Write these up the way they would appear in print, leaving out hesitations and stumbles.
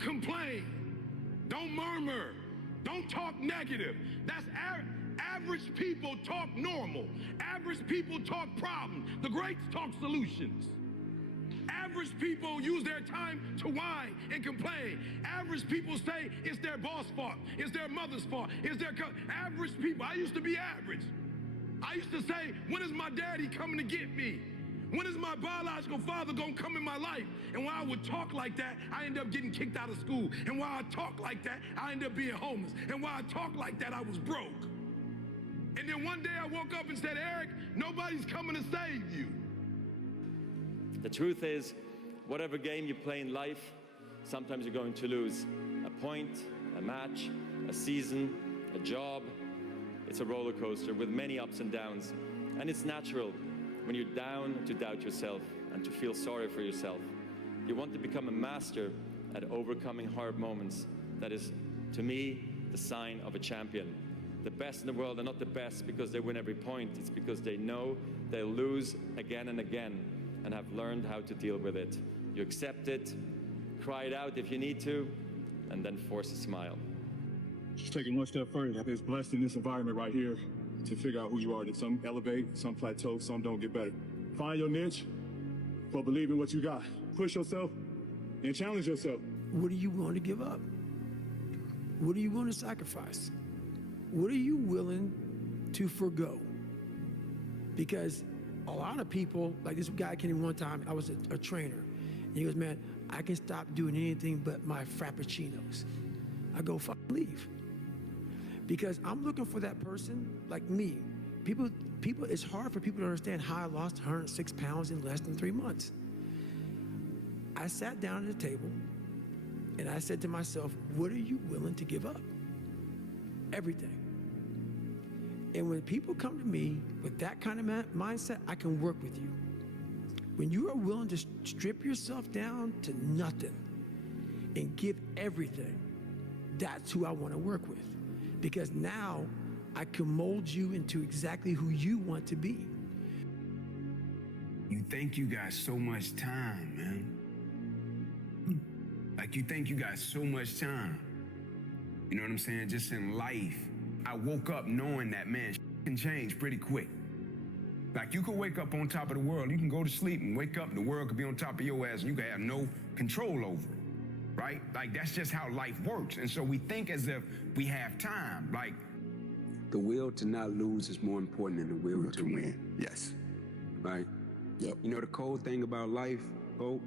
Don't complain. Don't murmur. Don't talk negative. That's average people talk normal. Average people talk problems. The greats talk solutions. Average people use their time to whine and complain. Average people say it's their boss' fault, it's their mother's fault, it's their average people. I used to be average. I used to say, when is my daddy coming to get me? When is my biological father gonna come in my life? And while I would talk like that, I ended up getting kicked out of school. And while I talk like that, I ended up being homeless. And while I talk like that, I was broke. And then one day I woke up and said, Eric, nobody's coming to save you. The truth is, whatever game you play in life, sometimes you're going to lose. A point, a match, a season, a job. It's a roller coaster with many ups and downs. And it's natural when you're down to doubt yourself and to feel sorry for yourself. You want to become a master at overcoming hard moments. That is, to me, the sign of a champion. The best in the world are not the best because they win every point. It's because they know they'll lose again and again and have learned how to deal with it. You accept it, cry it out if you need to, and then force a smile. Just taking one step further, it's blessed in this environment right here to figure out who you are. That some elevate, some plateau, some don't get better. Find your niche, but believe in what you got. Push yourself and challenge yourself. What do you want to give up? What do you want to sacrifice? What are you willing to forgo? Because a lot of people, like this guy came in one time, I was a trainer, and he goes, man, I can stop doing anything but my frappuccinos. I go, fuck, leave. Because I'm looking for that person like me. People, it's hard for people to understand how I lost 106 pounds in less than 3 months. I sat down at the table and I said to myself, what are you willing to give up? Everything. And when people come to me with that kind of mindset, I can work with you. When you are willing to strip yourself down to nothing and give everything, that's who I want to work with. Because now I can mold you into exactly who you want to be. You think you got so much time, man. Like you think you got so much time. You know what I'm saying? Just in life. I woke up knowing that, man, can change pretty quick. Like you could wake up on top of the world. You can go to sleep and wake up and the world could be on top of your ass and you could have no control over it. Right? Like that's just how life works. And so we think as if we have time. Like the will to not lose is more important than the will to win. Yes. Right? Yep. You know the cold thing about life, Bo?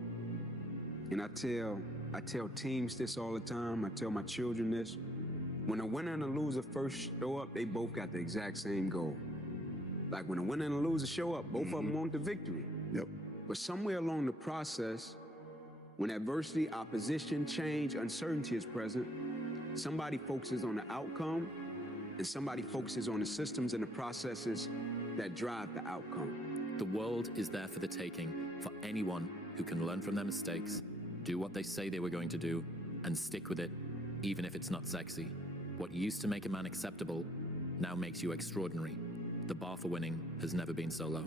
And I tell teams this all the time. I tell my children this. When a winner and a loser first show up, they both got the exact same goal. Like when a winner and a loser show up, both of them want the victory. Yep. But somewhere along the process, when adversity, opposition, change, uncertainty is present, somebody focuses on the outcome and somebody focuses on the systems and the processes that drive the outcome. The world is there for the taking for anyone who can learn from their mistakes, do what they say they were going to do, and stick with it, even if it's not sexy. What used to make a man acceptable now makes you extraordinary. The bar for winning has never been so low.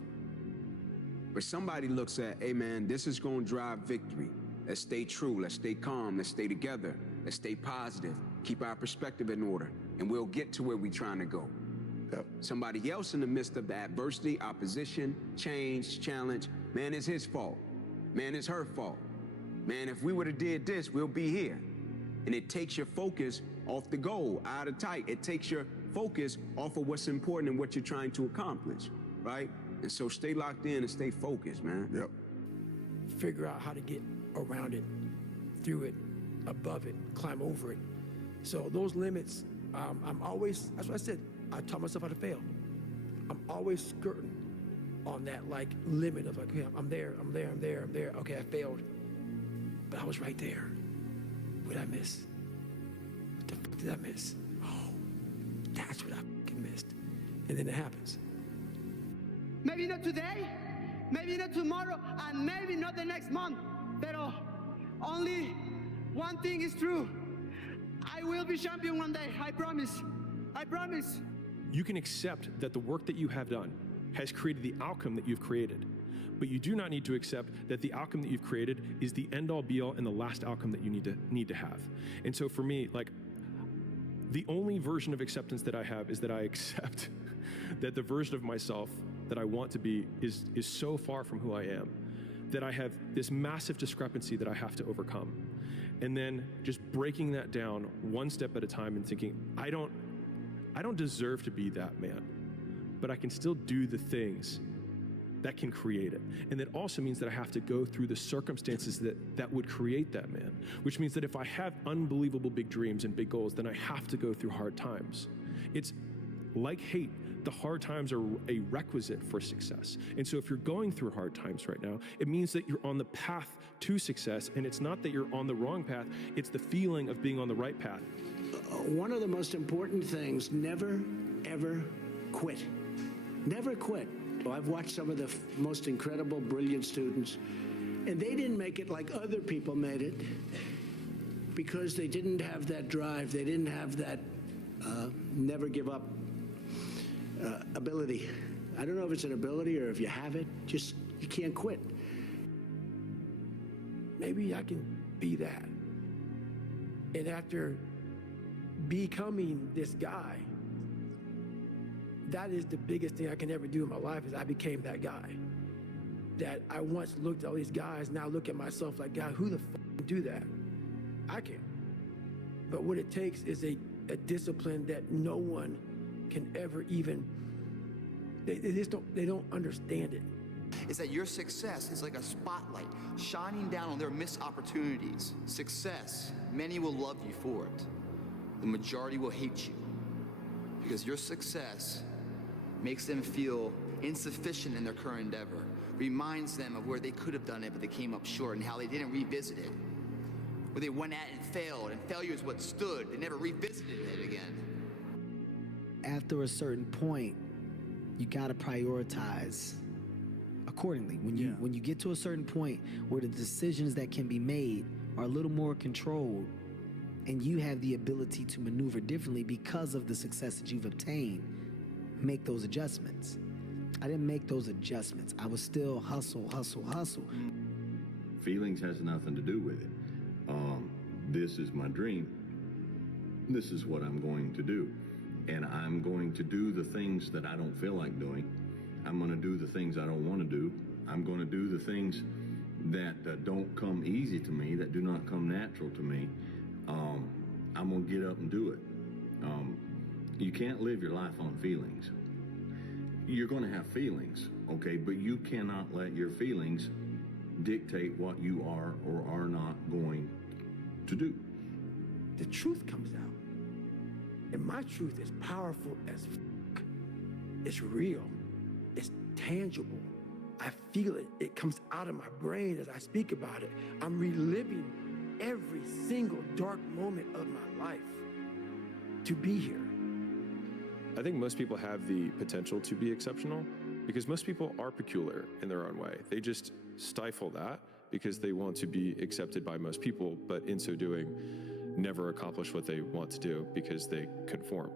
But somebody looks at, hey man, this is going to drive victory. Let's stay true, let's stay calm, let's stay together, let's stay positive, keep our perspective in order, and we'll get to where we're trying to go. Yep. Somebody else in the midst of the adversity, opposition, change, challenge, man, it's his fault. Man, it's her fault. Man, if we would have did this, we'll be here. And it takes your focus off the goal, out of tight. It takes your focus off of what's important and what you're trying to accomplish, right? And so stay locked in and stay focused, man. Yep. Figure out how to get around it, through it, above it, climb over it. So those limits, I'm always, that's what I said, I taught myself how to fail. I'm always skirting on that like limit of like, okay, I'm there. Okay, I failed, but I was right there. What did I miss? What the fuck did I miss? Oh, that's what I fucking missed. And then it happens. Maybe not today, maybe not tomorrow, and maybe not the next month. But only one thing is true. I will be champion one day, I promise. I promise. You can accept that the work that you have done has created the outcome that you've created. but you do not need to accept that the outcome that you've created is the end-all be-all and the last outcome that you need to have. And so for me, like, the only version of acceptance that I have is that I accept that the version of myself that I want to be is so far from who I am, that I have this massive discrepancy that I have to overcome. And then just breaking that down one step at a time and thinking, I don't deserve to be that man, but I can still do the things that can create it. And that also means that I have to go through the circumstances that would create that man, which means that if I have unbelievable big dreams and big goals, then I have to go through hard times. It's like hate. The hard times are a requisite for success. And so if you're going through hard times right now, it means that you're on the path to success, and it's not that you're on the wrong path, it's the feeling of being on the right path. One of the most important things, never, ever quit. Never quit. I've watched some of the most incredible, brilliant students, and they didn't make it like other people made it because they didn't have that drive. They didn't have that never give up ability. I don't know if it's an ability or if you have it, just you can't quit. Maybe I can be that. And after becoming this guy, that is the biggest thing I can ever do in my life, is I became that guy. That I once looked at all these guys, now look at myself like, God, who the f can do that? I can't. But what it takes is a discipline that no one can ever even, they don't understand it. Is that your success is like a spotlight shining down on their missed opportunities. Success, many will love you for it. The majority will hate you because your success makes them feel insufficient in their current endeavor, reminds them of where they could have done it but they came up short and how they didn't revisit it, where they went at it and failed, and failure is what stood. They never revisited it again. After a certain point, you gotta prioritize accordingly. When you get to a certain point where the decisions that can be made are a little more controlled, and you have the ability to maneuver differently because of the success that you've obtained, make those adjustments. I didn't make those adjustments. I was still hustle. Feelings has nothing to do with it. This is my dream. This is what I'm going to do. And I'm going to do the things that I don't feel like doing. I'm going to do the things I don't want to do. I'm going to do the things that don't come easy to me, that do not come natural to me. I'm going to get up and do it. You can't live your life on feelings. You're going to have feelings, okay, but you cannot let your feelings dictate what you are or are not going to do. The truth comes out. And my truth is powerful as f***. It's real. It's tangible. I feel it. It comes out of my brain as I speak about it. I'm reliving every single dark moment of my life to be here. I think most people have the potential to be exceptional because most people are peculiar in their own way. They just stifle that because they want to be accepted by most people, but in so doing, never accomplish what they want to do because they conform.